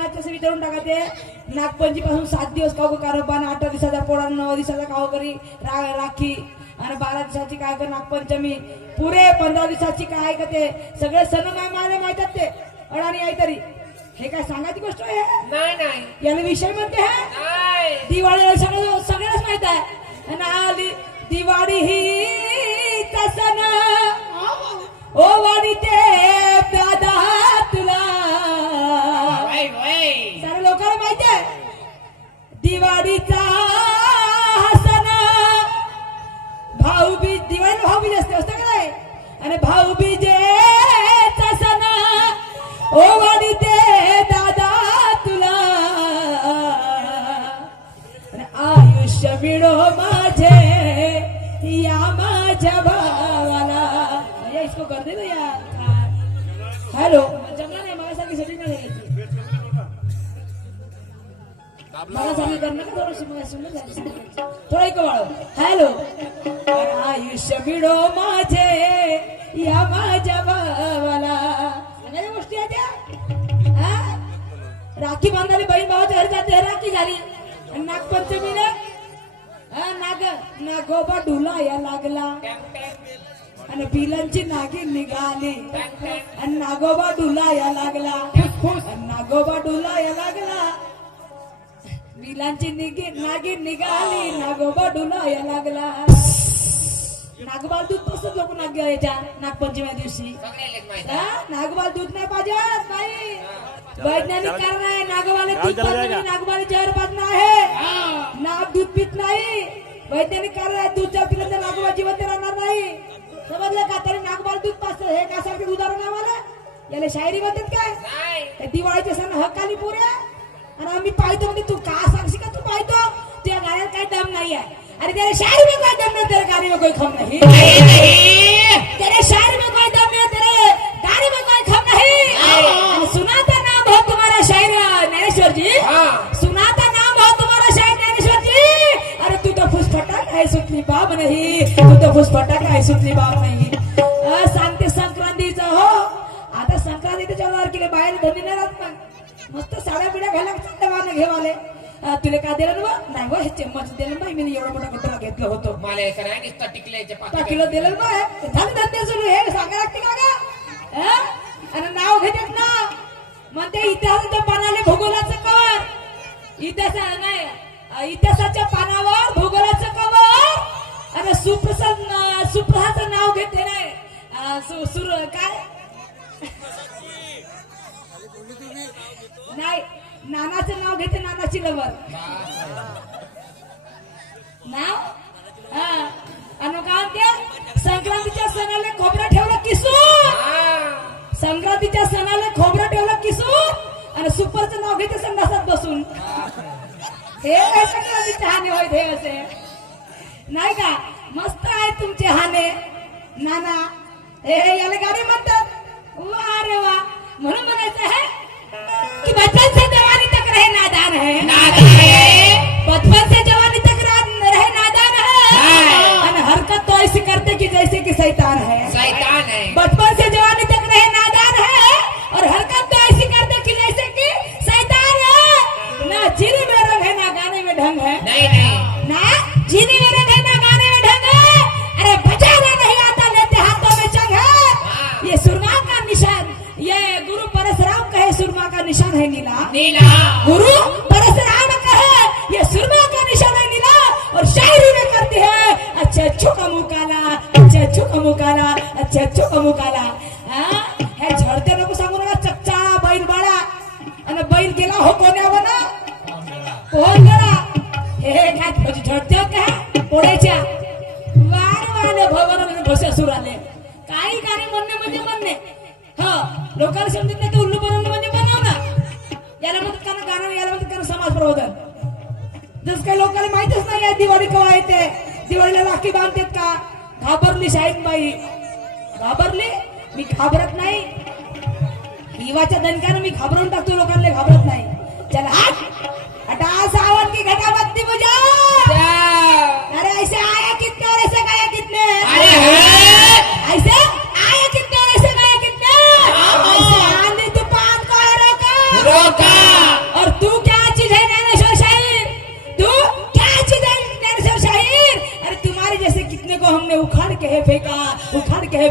महिन्यात असं वितरून टाकायचे. नागपंचमी पासून 7 दिवस खाऊ कारभान, 8 दिवसाचा पोळा, 9 दिवसाचा खाऊ करी राखी आणि 12 दिवसाची काय कर नागपंचमी, पुरे 15 दिवसाची काय का ते सगळे सण मला माहितात ते अडाणी आहे तरी. हे काय सांगायची गोष्ट आहे? नाही नाही, याला विषय म्हणते है. दिवाळीला सगळंच माहित आहे आणि आली दिवाळी ही सण ओ वाणी ते दादा तुला सारे लोकांना माहिती आहे. दिवाळीचा सण भाऊबीज, दिवाळीला भाऊबीज असते काय, आणि भाऊबीजेचा सण ओ वाणी ते दादा तुला, आयुष्य मिळो माझे या माझ्या भावाला. इसको कर दे ना यार. हॅलो, जमला नाही मला सांगी सगळी नाही घ्यायची, मला सांगी करणं का थोडं थोडं एक वाढव. हॅलो, आयुष्य मिळो माझे या माझ्या भावाला. सगळ्या गोष्टी आहेत त्या. राखी बांधाली बहीण भावाच्या घरी जाते, राखी झाली. नागपंचमीला नागोबा डुलाया लागला आणि बिलांची नागिन निघाली आणि नागोबा डुलाया लागला, नागोबा डुलाया लागला, बिलांची नागिन निघाली, नागोबा डुलाया लागला. नागोबाला दूध पसंत लोक याच्या नागपंचमीच्या दिवशी. नागोबाला दूध नाही पाहिजे, नाही वैज्ञानिक कारण आहे. नागोबाला दूध पाजणं, नागोबाला जहर पाजणं आहे. नाग दूध पित नाही, वैज्ञानिक कारण आहे. दूध जर पिलं तर नागोबा जिवंत राहणार नाही. समजलं का? तरी नागोबाला दूध पाजतं. हे काय सारखे उदाहरण आम्हाला याला शायरी म्हणतात काय? दिवाळीचे सण हक्कानी पुरे आणि आम्ही पाहतो म्हणजे तू का सांगशील का? तू पाहतो तुझ्या गाण्यात काही दम नाही आहे. अरे तेरे शायरी में कोई दम नहीं, तेरे गाने में कोई खम नहीं. तेरे शायरी में कोई दम नहीं, तेरे गाने में कोई खम नहीं. सुनाता नाम हो तुम्हारा शायर ज्ञानेश्वर जी, सुनाता नाम हो तुम्हारा शायर ज्ञानेश्वर जी. अरे तू तो फुसफटा काय सुटली बाब नाही, तू तो फुसफटा काय सुटली बाब नाही. सांगते संक्रांतीचं हो. आता संक्रांतीच्या जेवणावर केले बाहेर धनी नाही राहत ना, मस्त साड्या बिड्या घायला चांगल्या वाहन घेवाले. तुला का दिलं ना? नाही व हे चम्मच दिलं बाई, मी एवढा मोठा कटोरा घेतलं होतं. मला एक नाही नुसतं टिकल्याचे 5 किलो दिलं ना. झालं धंदे सुरू, हे सांगा लागते का गा? आणि नाव घेतात ना म्हणते इतिहासाच्या पानाले भूगोलाचं कवर, इतिहास नाही इतिहासाच्या पानावर भूगोलाचं कवर आणि सुप्रसाचं नाव घेते नाही. सुर काय नाही, नानाचं नाव घेते, नानाची लवर नाव. आणि काय म्हणते? संक्रांतीच्या सणाला खोबरं ठेवलं किसून, संक्रांतीच्या सणाला खोबरं ठेवलं किसून आणि सुपरचं नाव घेते संडासात बसून. हे संक्रांतीचे हाने होय हे असे नाही का? मस्त आहे तुमचे हाने नाना. हे याला गाडी म्हणतात. वा रे वा. म्हणून म्हणायचं आहे कि बचपन से जवानी तक रहे नादान है, नादान है. बचपन से जवानी तक रहे नादान है और हरकत तो ऐसी करते कि जैसे कि शैतान है, शैतान है. बचपन से जवानी तक रहे नादान है और हरकत तो ऐसी करते कि जैसे कि शैतान है. ना जीने में रंग है ना गाने में ढंग है. नहीं नहीं, ना जीने में रंग है ना गाने में ढंग है. अरे बजाना नहीं आता, लेते हाथों में चंग है. ये सुरमा का निशान, ये गुरु परशुराम कहे सुरमा का निशान है नीला, नीला. गुरु परशुराम कहे ये सुरमा का निशान है नीला. और शायरी में करते हैं अच्छे अच्छो का मुंह काला, अच्छे अच्छो का मुंह काला, अच्छे अच्छो का मुंह काला. हे झडते नको सांगू नका. चच्चा बैल बाळा आणि बैल गेला हो कोण्यावर ना कोण गेला. हे काय झडते का पोळ्याच्या वार वाले भवन भोसे सुर आले. काही गाणे म्हणणे म्हणजे म्हणणे. लोकांना समजत नाही, ते उल्लू बनवणं म्हणजे बनवणं. याला म्हणतात का ना गाणं, याला म्हणतात का ना समाज प्रबोधन. जस काही लोकांना माहितच नाही आहे दिवाळी केव्हा येते. दिवाळीला राखी बांधतात का? घाबरली शाहीनबाई, घाबरली. मी घाबरत नाही. हिवाच्या दणक्यानं मी घाबरून टाकतो, लोकांना घाबरत नाही. चला हटा सावन की घटाबत्ती बुझा. अरे ऐसे आया कितने और ऐसे गया कितने, ऐसे आया कितने और ऐसे गया कितने. ऐसे आंधी तूफान को रोका, रोका.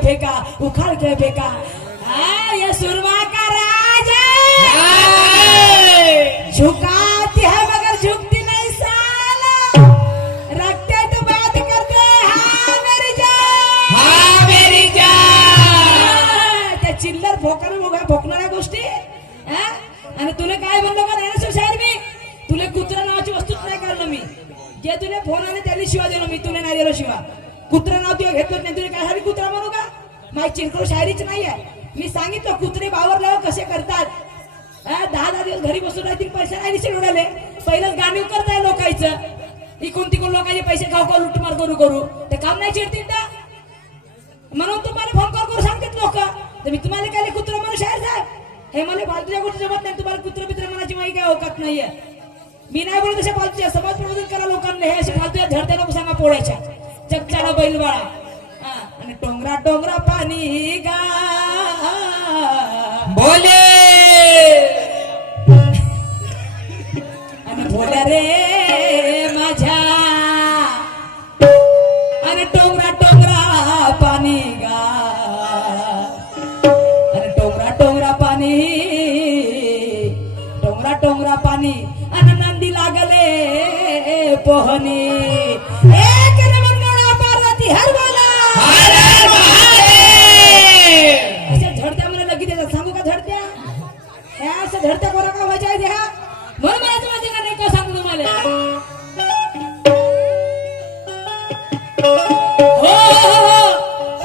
फेंका उखाड़ के फेंका ये सुरमा का राज है झुकाती है मगर झुकती नहीं साला रखते तो बात करते हाँ मेरी जान हा मेरी जान त्या चिल्लर भोकणाऱ्या गोष्टी आणि तुला काय म्हणलं का नाही शाहीर मी तुला कुत्रा नावाची वस्तूच नाही काढलं मी जे तुला फोन आले त्याने शिवा दिलो मी तुला नाही दिलो शिवा कुत्रा नाव तुला घेतलं नाही तुला काय हरी कुत्रा म्हणू का माझी चिरकोळ शायरीच नाहीये मी सांगितलं कुत्रे बावरल्यावर कसे करतात 10 दिवस घरी बसून राहतील पैसे नाही दिसे उडाले पहिलंच गाणी करताय लोकांचं इकडून तिकडून लोकांचे पैसे खाऊ खाऊ लुटमार करू करू ते काम नाही चिरतील का म्हणून तुम्हाला फोन करून सांगतात लोक तर मी तुम्हाला काय कुत्रा म्हणून शायर साहेब हे मला फालतूच्या गोष्टी जमत नाही तुम्हाला कुत्र मित्र मनाची माहिती काय अवकात नाहीये मी नाही बोलत तशा फालतूच्या समाज प्रबोधन करा लोकांना हे असे फालतूच्या झडत्या नको सांगा पोळ्याच्या चकचाला बैलबाळा आणि टोंगरा टोंगरा पाणी गा बोले आणि भोल्या रे माझ्या आणि टोंगरा टोंगरा पाणी गा आणि टोंगरा टोंगरा पाणी टोंगरा टोंगरा पाणी आणि नंदी लागले पोहणी एक रमणगडा पार्वती हर बोला हर महादेव अशा झडत्या मला लगेच येतात सांगू का झडत्या ह्या अशा झडत्या कोणा का व्हायच्या आहेत ह्या म्हणून मला तुम्हाला का नाही का सांगू तुम्हाला हो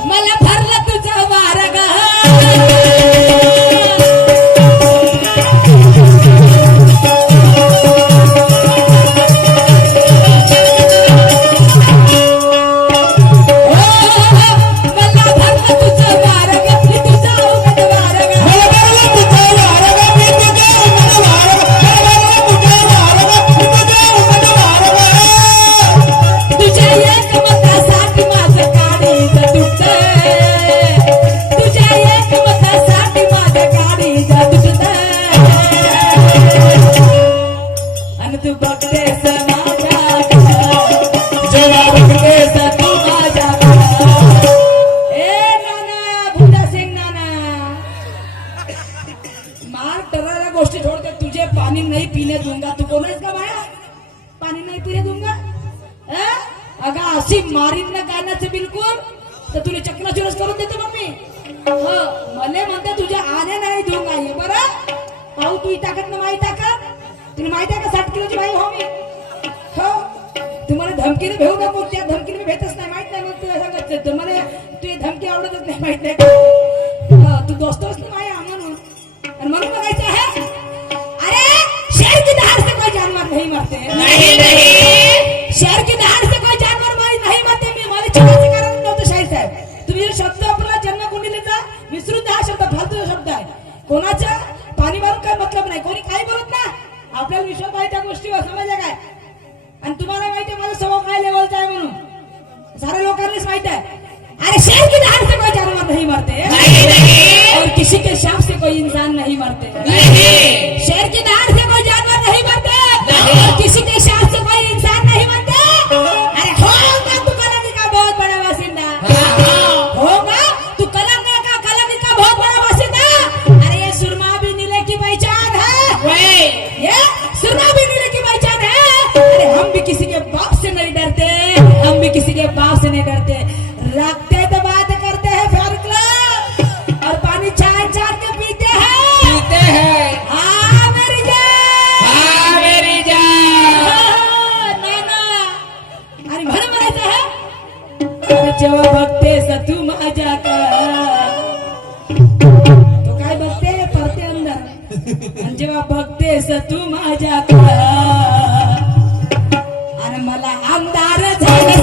मला भरलं तुझं मार्ग गोष्टी छोड़कर तुझे पानी नहीं पीने दूंगा तू कोण आहेस का बाया पाणी नाही पिणे दूंगा अगं अशी मारीन ना गाण्याचं बिलकुल तर तुला चक्राचुरस करून देतो मग मी मले म्हणते तुझ्या आने नाही दूंगा ये बरं पाहू तू ताकद ना माही ताकद तुला माहिती आहे का 60 किलोची बाई हो मी हो तुम्हाला धमकीने भेऊ नको त्या धमकीने मी भेटच नाही माहित नाही मग तुला सांगत तुम्हाला तुझी धमकी आवडतच नाही माहित नाही तू दोस्तोस ना माया म्हणून और मन में कहता है अरे शेर की दहाड़ से कोई जानवर नहीं मरते नहीं शेर की दहाड़ से कोई जानवर नहीं मरते मी मला चिकाचे कारण नव्हतं शाहीर साहेब तुम्ही शब्द आपला जन्म कुंडलीचा विसरून हा शब्द फालतूचा शब्द आहे कोणाचा पाणी भरून काय मतलब नाही कोणी काही बोलत ना आपल्याला विश्वास आहे त्या गोष्टीवर समजलं काय आणि तुम्हाला माहिती आहे माझा स्वभाव काय लेवलचा आहे म्हणून साऱ्या लोकांनाच माहिती आहे अरे शेर की दहाड़ से कोई जानवर नहीं मरते नहीं और किसी के शाप से कोई इंसान नहीं मरते नहीं शेर की दहाड़ से कोई जानवर नहीं मरते और किसी के शाप से कोई इंसान नहीं मरते अरे होगा तू कलंक का बहुत बड़ा बासिंदा होगा तू कलंक का बहुत बड़ा बासिंदा अरे ये सुरमा भी नीले की पहचान है ये सुरमा भी नीले की पहचान है अरे हम भी किसी के बाप से नहीं डरते हम भी किसी के बाप से नहीं डरते रखते तो बात करते हैं फैन क्लब और पानी छान छान के पीते हैं हाँ मेरी जान नाना अरे भर म्हणायचं है अरे जेव्हा बघतेस तू माझ्या का तो काय बघते परते अंदर आणि जेव्हा बघतेस तू माझ्या का आणि मला अंधार झालं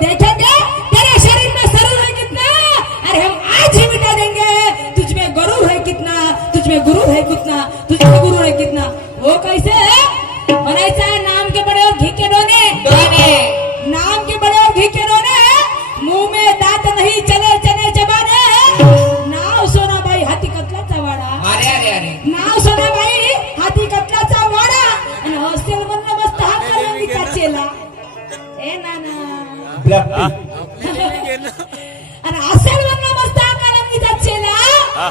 देखेंगे तेरे शरीर में सरूर है कितना, अरे हम आज ही मिटा देंगे। तुझ में गुरूर है कितना, तुझ में गुरूर है कितना, तुझ में गुरूर है कितना। वो कैसे है? बनायचा है नाम के बड़े और घी के दोने, नाम के बड़े और घी के दोने, मुंह में दांत नहीं चले चले जबाने। नाव सोनाबाई हाती कतलाचा वाडा, अरे अरे अरे नाव सोनाबाई हाती कतलाचा वाडा, आणि हॉस्टेल मधनं मस्त हा कलंगीचा चेला. ए नाना आणि हॉस्टेल मधनं मस्त हा कलंगीचा चेला,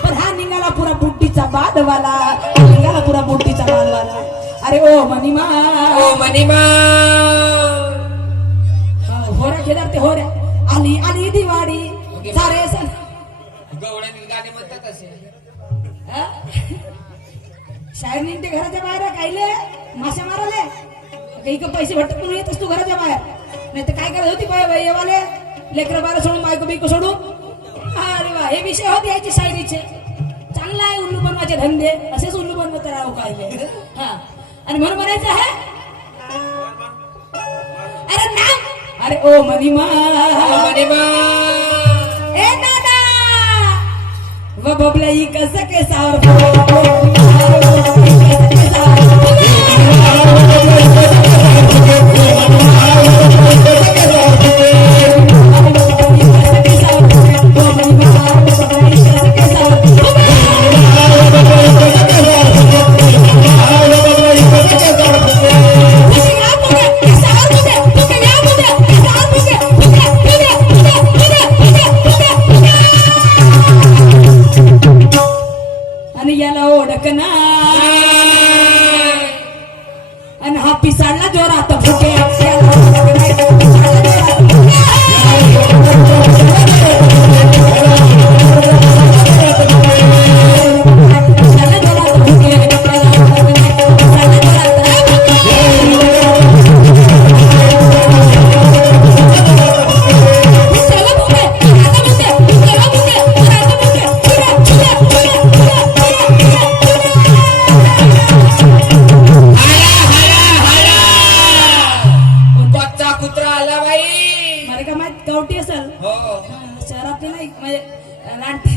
पण हा निघाला पुरा बुड्डीचा बादवाला, निघाला पुरा बुड्डीचा बादवाला. अरे ओ मनीमा, ओ मनीमा, होऱ्या खेळात ते होऱ्या, आली आली दिवाळी सारे सण. गवळ्याने गाणे म्हणतात असे. शायर निघते घराच्या बाहेर कायले मासे माराले, काही का पैसे भेटत म्हणून येत असतो घराच्या बाहेर, नाही तर काय करत होती येवाले लेकर बाहेर सोडून बायको बिको सोडून. अरे वा, हे विषय होते याचे शायरीचे. चांगला आहे उल्लू बनवायचे धंदे, असेच उल्लू बनवत राहू कायले. हा, आणि म्हणून म्हणायचं आहे अरे नाम, अरे ओ मनीमा, ओ मनीमा, ए नाना व बबलाई कसं के सावर आणि याला ओळखना, आणि हा पिसाळला जोरात फुके, याला ओळखना, पिसाळला जोरात कच्चा कुत्रा आला बाई. मला का माहित गावठी असेल, हो शहरातले नाही म्हणजे रानटी.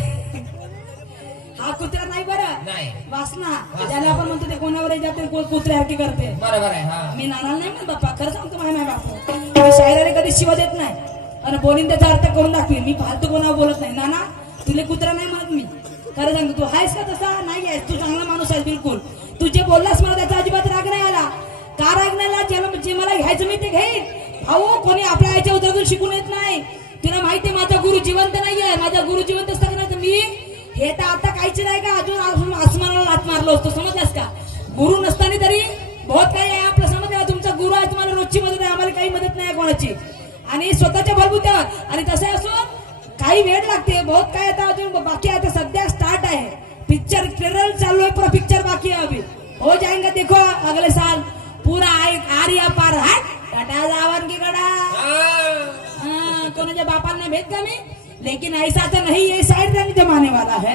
हा कुत्रा नाही बरं, नाही वासना, ज्याला आपण म्हणतो ते कोणावर जाते कुत्र्यासारखी करते. बरोबर आहे. हा मी नानाला नाही म्हणत बाप्पा, खरं सांगतो माय नाही बापू, मी शायराने कधी शिवा देत नाही आणि बोलीन त्याचा अर्थ करून दाखवी. मी फालतू कोणावर बोलत नाही. नाना तुले कुत्रा नाही म्हणत मी, खरं सांगतो. तू आहेस का तसा? नाही आहेस, तू चांगला माणूस आहेस बिलकुल. तू जे बोललास मला त्याचा अजिबात राग नाही आला. का राग नाही आला? ज्याला जे मला घ्यायचं मी ते घेईन. भाऊ कोणी आपल्या आईच्या उद्यातून शिकून येत नाही. तुला माहिती आहे माझा गुरु जिवंत नाहीये, माझा गुरु जिवंत असता का नाही तर मी हे तर आता काहीच नाही का अजून आसमानाला लात मारलो असतो, समजलास का? गुरु नसताना तरी बहुत काही आहे आपलं, समजलं? तुमचा गुरु आहे, तुम्हाला रोजची मदत आहे, आम्हाला काही मदत नाही कोणाची, आणि स्वतःच्या बलबुत्यावर. आणि तसे असून काही वेळ लागते, बहुत काय आता अजून बाकी आहे. आता सध्या स्टार्ट आहे पिक्चर, ट्रेलर चालू आहे, पूरा पिक्चर बाकी है अभी, हो जाएगा देखो अगले साल पूरा आर्या पार है टाटा जावन की गड़ा. कोणाच्या बापांना भेट का मी? लेकिन ऐसा तो नहीं ये शायर रंग जमाने वाला है,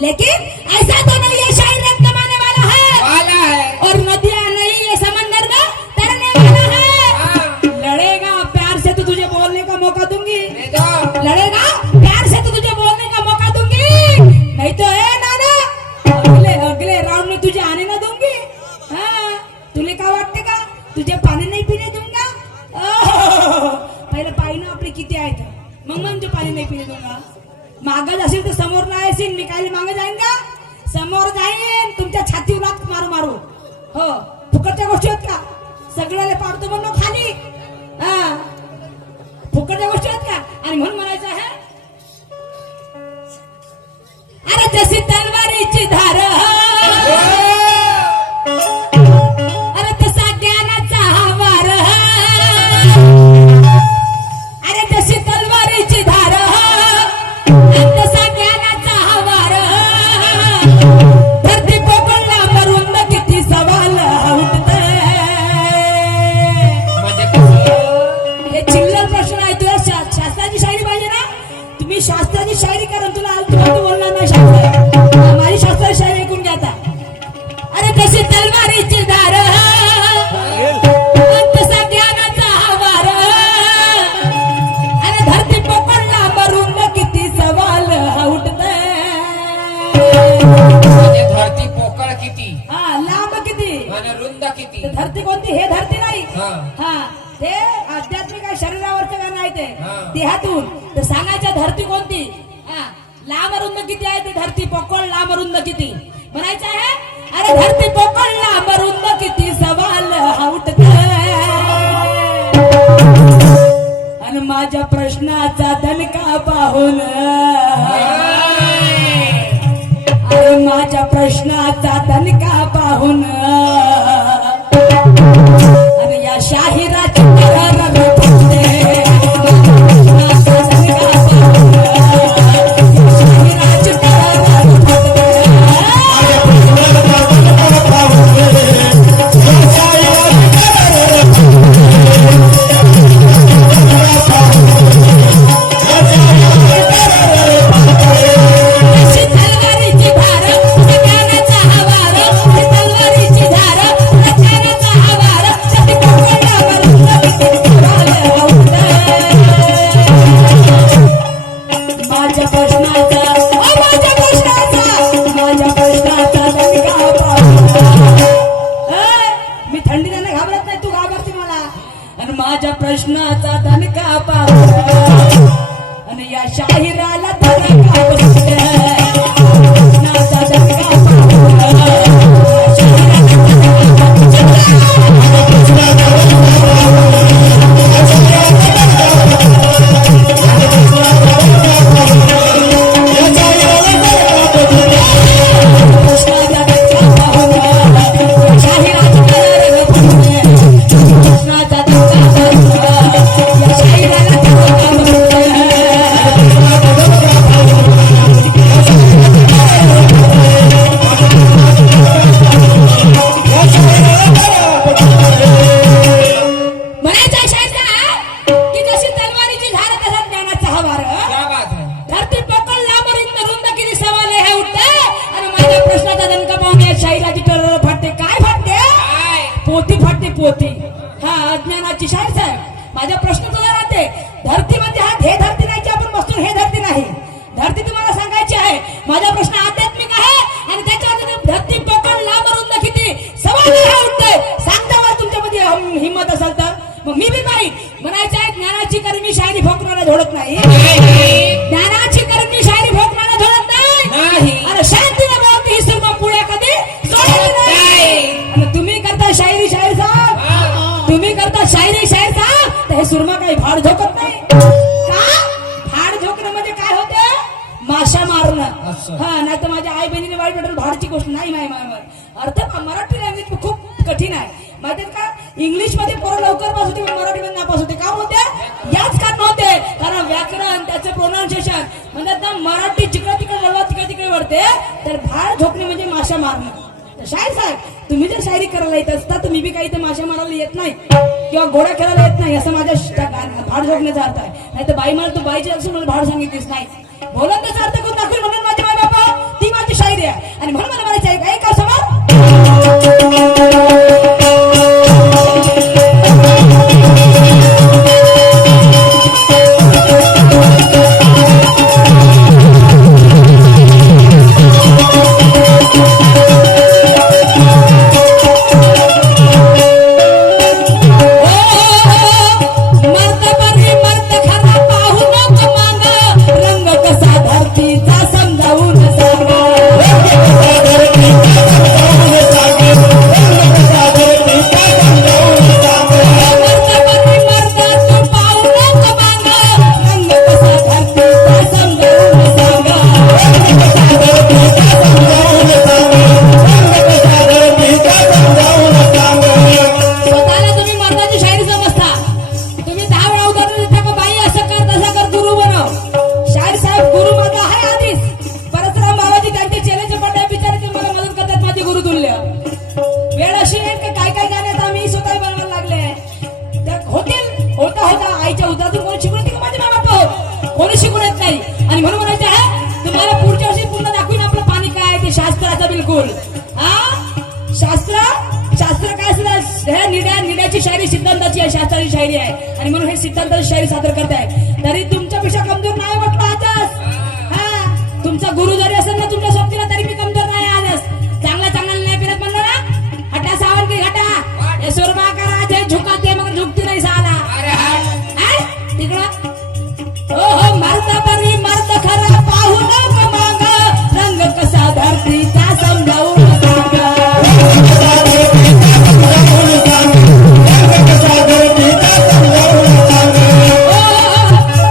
लेकिन ऐसा तो नहीं ये शायर रंग जमाने वाला है, और नदियां नहीं ये समंदर में तैरने वाला है. लड़ेगा प्यार से तो तुझे बोलने का मौका दूंगी, लड़ेगा प्यार से तो तुझे बोलने का मौका दूंगी, नहीं तो ए नाना अगले राउंड में तुझे आने ना दूंगी. हाँ तुले का वाटते का तुझे पाणी नाही पिणे दूंगा? पहिले पाणी ना आपली किती आहेत, मग म्हणजे पाणी नाही पिणे दूंगा. मागत असेल तर समोर नाही असेल, मी काय मागे जाईन का? समोर जाईन तुमच्या छातीवर हात मारू मारू. हो फुकटच्या गोष्टी आहेत का? सगळ्याला पाडतो म्हणून खाली. हा फुकटच्या गोष्टी आहेत का? आणि म्हणून म्हणायचं आहे अरे जशी तलवारीची धार, अरे तसा ज्ञानाचा वार, अरे जशी तलवारीची धार, तसा ज्ञानाचा वार, धरती पोकळला मरून किती सवाल उठते. हे चिल्लर प्रश्न आहे. तुला शास्त्राची शायरी पाहिजे ना, तुम्ही शास्त्राची शायरी करा, तुला बोलणार नाही शास्त्र. ते हा. देहातून तर सांगायच्या धरती कोणती हा लांब रुंद किती आहे ती धरती पोकळ लांब रुंद किती म्हणायचं आहे अरे धरती पोकळ लांब रुंद किती सवाल हाउट आणि माझ्या प्रश्नाचा दणका पाहून अरे माझ्या प्रश्नाचा दणका पाहून आणि या शाहिराची तरर फुटते. माझ्या प्रश्नाचा दणका पाहून या शाहिराची तरर फुटते. तलवारीची धार सगळ्यांचा आवार तलवारीची धार सगळ्यांचा आवार कधी कोकणा मरून किती माझ्या प्रश्नाचा दणका पाहून मी थंडीला नाही घाबरत नाही तू घाबरते मला आणि माझ्या प्रश्नाचा दणका पाहून आणि या शाहिराला दणका बसते. प्रश्नाचा दणका पाहून या प्रश्नाचा दणका पाहून या शाहिराची तरर फुटते. प्रश्नाचा दणका पाहून या शाहिराला दणका बसते. म्हणायचं शायद की जशी तलवारीची धार तसा ज्ञानाचा हवार क्या बात है धरती पोकळ लांब रुंद किती सवाल हे उठते आणि माझ्या प्रश्नाचा दणका पाहून या शाहिराची तरर फाटते. काय फाटते काय पोती फाटते पोती. हा अज्ञानाची शाहीर साहेब माझा प्रश्न तुला राहते धरती म्हणजे हा हे धरती नाही की आपण बसतो हे धरती नाही. धरती तुम्हाला सांगायची आहे. माझा प्रश्न आध्यात्मिक आहे आणि त्याच्यामध्ये धरती पोकळ लांब रुंद किती सवाल हे उठते. सांगता मला तुमच्यामध्ये हिंमत असेल तर मग मी बी पाहिजे म्हणायचं आहे ज्ञानाची कर्मी शायरी भोकणाला झोडत नाही. ज्ञानाची कर्मी शायरी भोकणाला झोडत नाही. अरे शांतीला बोलते ही सुरमा पुढे कधी सोडत नाही. आणि तुम्ही करता शायरी शाहीर साहेब तुम्ही करता शायरी शाहीर साहेब तर हे सुरमा काही भाड झोकत नाही का. भाड झोकणं म्हणजे काय होतं माशा मारणं. असं. हा नाही तर माझ्या आई बहिणीने वाईट वाटलं भाडची गोष्ट नाही अर्थ मराठी लँग्वेज खूप कठीण आहे माहिती का. इंग्लिश मध्ये पोरं लवकर पास होते पण मराठी मध्ये नापास होते. का होते याच कारण होते कारण व्याकरण त्याचं प्रोनाउन्सिएशन म्हणजे आता मराठी जिकडे तिकडे वळवा तिकडे तिकडे वळते तर भाड झोकणे म्हणजे माशा मारणं. तर शाहीर साहेब तुम्ही जर शायरी करायला येत असता तर मी बी काही तर माशा मारायला येत नाही किंवा घोडा खेळायला येत नाही असं माझ्या भाड झोकण्याचा अर्थ आहे. नाही तर बाई मला तू बाईची असून मला भाड सांगितलीस नाही बोलून त्याचा अर्थ करून दाखवेल म्हणून माझे माय बाबा ती माझी शायरी आहे आणि म्हणून मला म्हणायचं आहे काय का समोर शायरी सिद्धांताची आहे शास्त्राची शायरी आहे आणि म्हणून हे सिद्धांताची शायरी सादर करताय तरी तुमच्यापेक्षा कमजोर नाही म्हटलं आजच. हा तुमचा गुरु जरी असेल ना तुमच्या सोबतीला तरी मी कमजोर नाही आजच. चांगला चांगला नाही फिरत म्हणलं ना हटा सावन की घटा हे सुरमा करा जे झुकाते मग झुकती नाही साला तिकडं हो हो मर्द बरी मर्द खरा पाहू नको माग रंग कसा धरतीचा समजावून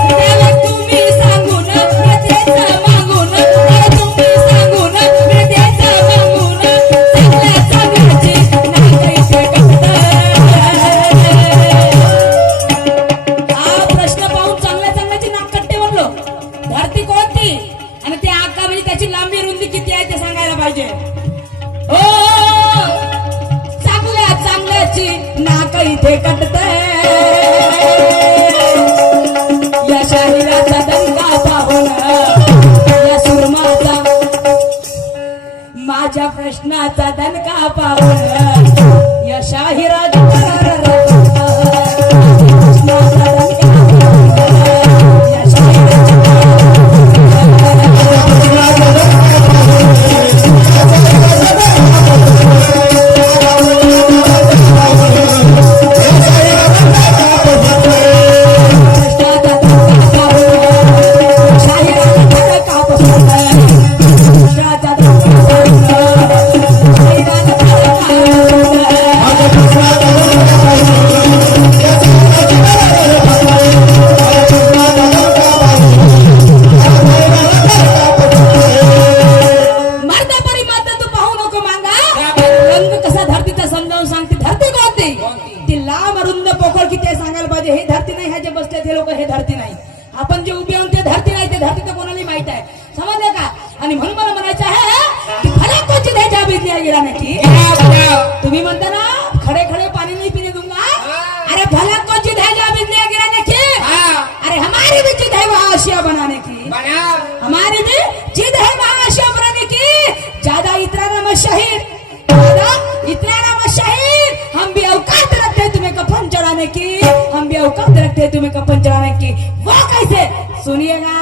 त्याला तुम्ही सांगून त्याचं मागून तुम्ही सांगून त्याचं मागून चांगल्या चांगल्याची नाकाईचे हा प्रश्न पाहून चांगल्या चांगल्याची नाकट्टे म्हणलो धरती कोणती आणि त्या आका म्हणजे त्याची लांबी रुंदी किती आहे ते सांगायला पाहिजे हो चांगल्या चांगल्याची नाक इथे कटतय या शरीराचा दंगा पाहून या सुरमाचा माझ्या प्रश्नाचा दणका पाहून या शाहिराचा प्रश्नाचा दणका पाहून या शाहिराचा आपण जे उभे आहोत ते धरती नाही ते धरती तर कोणाला माहित आहे समजलं का आणि म्हणून मला म्हणायचं आहे की खरा कोणची द्यायच्या बिजली गिरा नाही तुम्ही म्हणता ना खडे खडे पानी नहीं पीने दूंगा अरे भला कोणची द्यायच्या बिजली गिराने की अरे हमारी भी जिद है वहाँ आशिया बनाने की हमारी भी जिद है वहाँ आशिया बनाने की ज्यादा इतराना मत शहीद इतराना मत शहीद हम भी औकात रखते हैं तुम्हें कफन चढ़ाने की हम भी औकात रखते हैं तुम्हें कफन चढ़ाने की वो कैसे सुनिएगा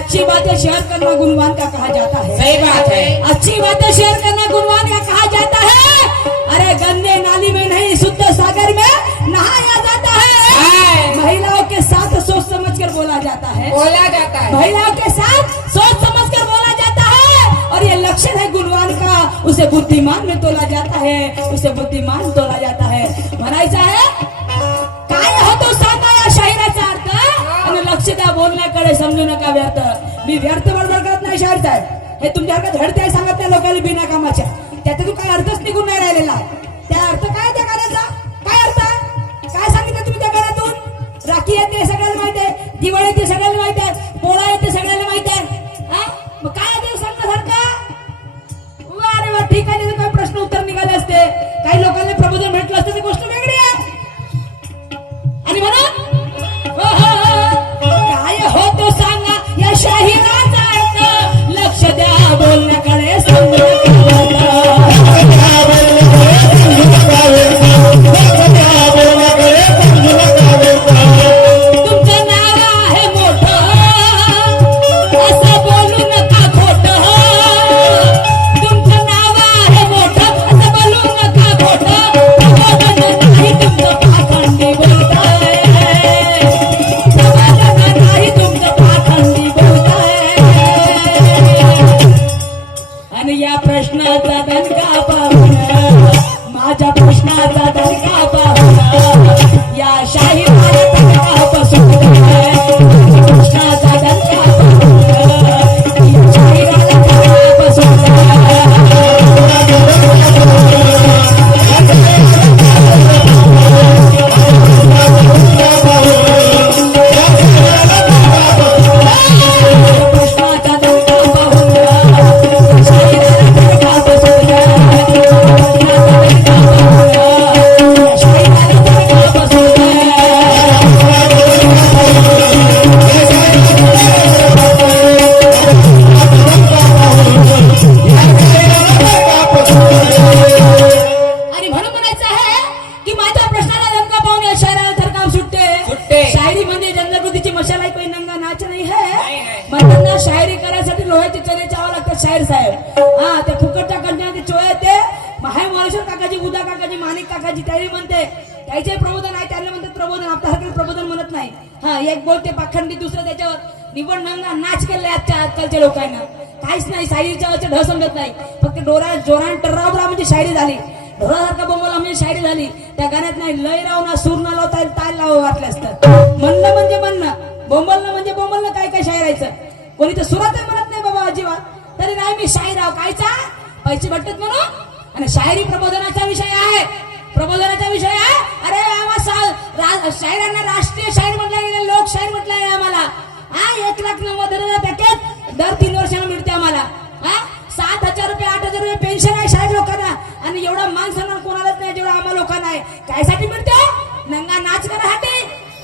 अच्छी बातें शेयर करना गुणवान का कहा जाता है सही बात है अच्छी बातें शेयर करना गुणवान का कहा जाता है अरे गंदे नाली में नहीं शुद्ध सागर में नहाया जाता है महिलाओं के साथ सोच समझ कर बोला जाता है महिलाओं के साथ सोच समझ कर बोला जाता है और ये लक्षण है गुणवान का उसे बुद्धिमान में तोला जाता है उसे बुद्धिमान तोला जाता है म्हणायचं आहे काय होतो सांगा या शाहिराचा अर्थ आणि लक्ष द्या बोलण्याकडे समजू नका व्यर्थ मी व्यर्थ बडबड करत नाही शाहीर साहेब हे तुमच्याकडे धडते आहे सांगत त्या लोकांना बिना कामाच्या त्यातून काय अर्थच निघून नाही राहिलेला त्या अर्थ काय त्या गाण्याचा काय अर्थ काय सांगितलं तुम्ही त्या गाण्यातून राखी येते सगळ्यांना माहिती आहे दिवाळी येते सगळ्यांना माहिती आहे पोळा येते सगळ्यांना माहिती आहे मग काय देव सांगण्यासारखं अरे वा ठीक आहे काही प्रश्न उत्तर निघाले असते काही लोकांना प्रबोधन भेटलं असतं ती गोष्ट वेगळी आहे आणि म्हणून काय होतो सांगा या शाहिराचा अर्थ लक्ष द्या बोलण्याकडे समजू तुमचं नाव आहे मोठं असं बोलू नका खोटं तुमचं नाव आहे मोठं असं बोलू नका खोटं नाही तुमचं पाखंडी बोलताय नाही तुमचं पाखंडी बोलताय आणि या प्रश्नाचा दणका पाहून माझ्या प्रश्नाचा दणका पाहून या शाहिराला दणका बसून प्रश्नाचा दणका पाहून शाहीर साहेब. हा ते फुकटच्या कंटाने चोळे ते हाय महाराष्ट्र काकाजी, उदा काकाजी, माणिक काकाजी त्याही म्हणते त्याचे प्रबोधन आहे, त्याला म्हणतात प्रबोधन. आपल्यासारखे प्रबोधन म्हणत नाही. हा एक बोलते पाखंडी, दुसरं त्याच्यावर निवड नाच केले आजकालच्या लोकांना. काहीच नाही, शायरीच्या वरचे ढ समजत नाही. फक्त जोरान टर्रावरा म्हणजे शायरी झाली, ढोरासारखा बोंबला म्हणजे शायरी झाली. त्या गाण्यात नाही लय राव ना, सूर ना लावता ताल लावा वाटले असतात. म्हणणं म्हणजे म्हणणं, बोंबलणं म्हणजे बोंबलणं. काय काय शायरायचं कोणी तर सुरात म्हणत नाही बाबा अजिबात. तरी नाही मी शाहीर आहो, कायचा पैसे भेटतात म्हणून. आणि शायरी प्रबोधनाचा विषय आहे, प्रबोधनाचा विषय आहे. अरे आम्हाला शायरांना राष्ट्रीय शाहीर म्हटलं गेलं, लोक शाहीर म्हटलं आहे आम्हाला. हा 1,90,000 पॅकेज दर 3 वर्षांना मिळते आम्हाला. हा 7,000 रुपये 8,000 रुपये पेन्शन आहे शाहीर लोकांना. आणि एवढा मान सन्मान कोणालाच नाही जेवढा आम्हाला लोकांना आहे. कायसाठी मिळतो? नंगा नाच करासाठी,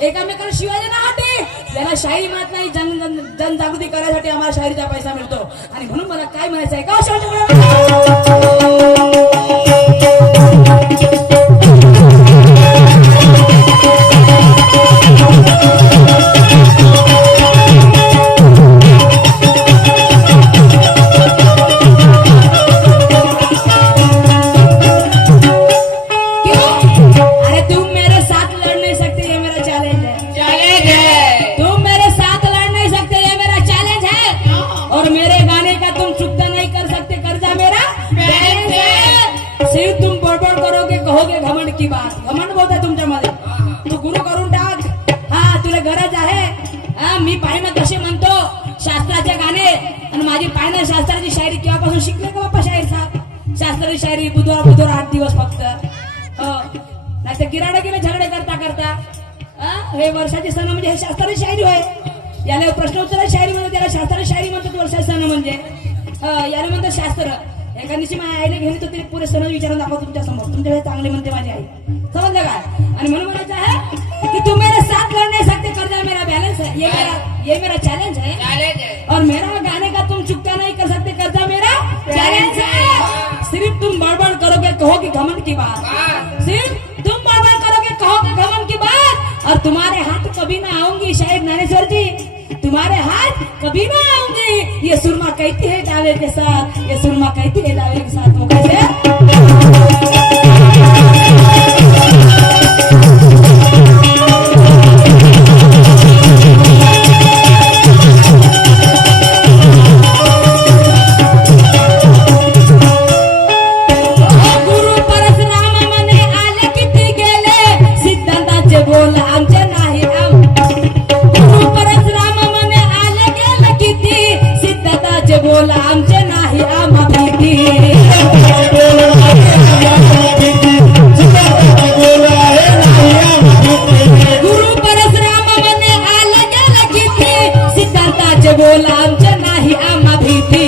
एकामेकाला शिवाय देण्यासाठी. ज्याला शायरी म्हणत नाही, जनजागृती करायसाठी आम्हाला शायरीचा पैसा मिळतो. आणि म्हणून मला काय म्हणायचं आहे का की बात. घमंड बोलत आहे तुमच्यामध्ये. तू गुरु करून टाक. हा तुला गरज आहे. हा मी पाहिजे कसे म्हणतो शास्त्राचे गाणे, आणि माझी पाहिजे शास्त्राची शायरी केव्हापासून शिकले का बाप्पा शाहीर साहेब. शास्त्राची शायरी बुधवार 8 दिवस फक्त. हो नाही तर गिराडे गेले झगडे करता करता. हे वर्षाचे सण म्हणजे हे शास्त्राची शायरी होय. याला प्रश्न उत्तर शायरी म्हणतात, त्याला शास्त्राची शायरी म्हणतात. वर्षाचे सण म्हणजे याला म्हणतात शास्त्र. एका दिवशी माझ्या आईने घेऊन तर ते पुरे सण विचारून दाखव तुमच्या समोर. तुमच्याकडे चांगले म्हणते माझी आई, समजलं काय. आणि म्हणून म्हणायचं आहे की तू मेरे साथ लड़ नहीं सकते, कर्जा मेरा बैलेंस है, ये मेरा चैलेंज है. और मेरा गाने का तुम चुकता नहीं कर सकते, कर्जा मेरा चैलेंज है. सिर्फ तुम बड़बड़ करोगे कहोगे घमंड की बात. सिर्फ तुम बड़बड़ करोगे कहोगे घमंड की बात. और तुम्हारे हाथ कभी ना आऊंगी शायद ज्ञानेश्वर जी, तुम्हारे हाथ कभी ना आऊंगी. ये सुरमा कहती है दावे के साथ, ये सुरमा कहती है दावे के साथ. वो कैसे आमचे नाही आम्हा भीती. गुरु परशुराम मने आले गेले किती, सिद्धांताचे बोल आमचे नाही आम्हा भीती.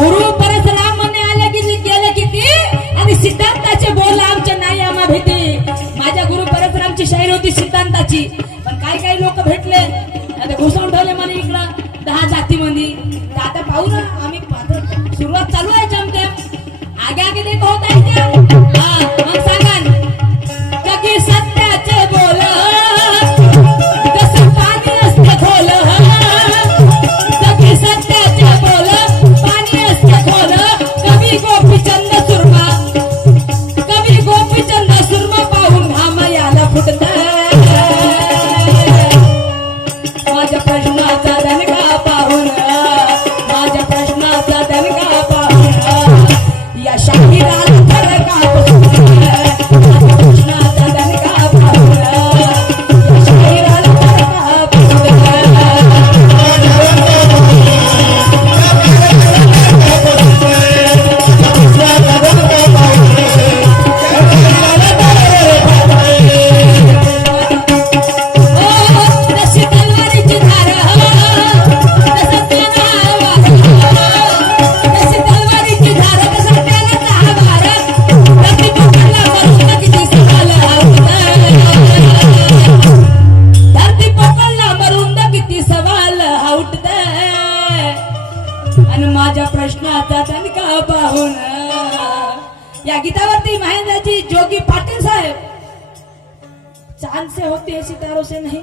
गुरु परशुराम मने आले गेले किती, आणि सिद्धांताचे बोल आमचे नाही आम्हा भीती. माझ्या गुरु परशुरामची शायरी होती सिद्धांताची. पण काही लोक भेटले आता घुसवून ठेवले मला इकडं 10 जातीमध्ये. आता पाहू ना आम्ही, सुरुवात चालू आहे जमते आगे देखो होत आहे त्या. मग सांगा कधी सत्याचे बोल जसं पाणी असते खोल. कधी सत्याचे बोल पाणी असते खोल. कवी गोपीचंद सुरमा, कवी गोपीचंद सुरमा पाहून घाम याला फुटत. माझ्या प्रश्नाचा दणका पाहून, माझ्या प्रश्नाचा दणका पाहून या शाहिराला फरका बसून. माझ्या प्रश्नाचा दणका पाहून या शाहिराला फरका बसून. आणि माझ्या प्रश्नाचा दणका पाहून या गीतावरती महेंद्रजी जोगी पाटील साहेब चांद से होती है सितारों से नहीं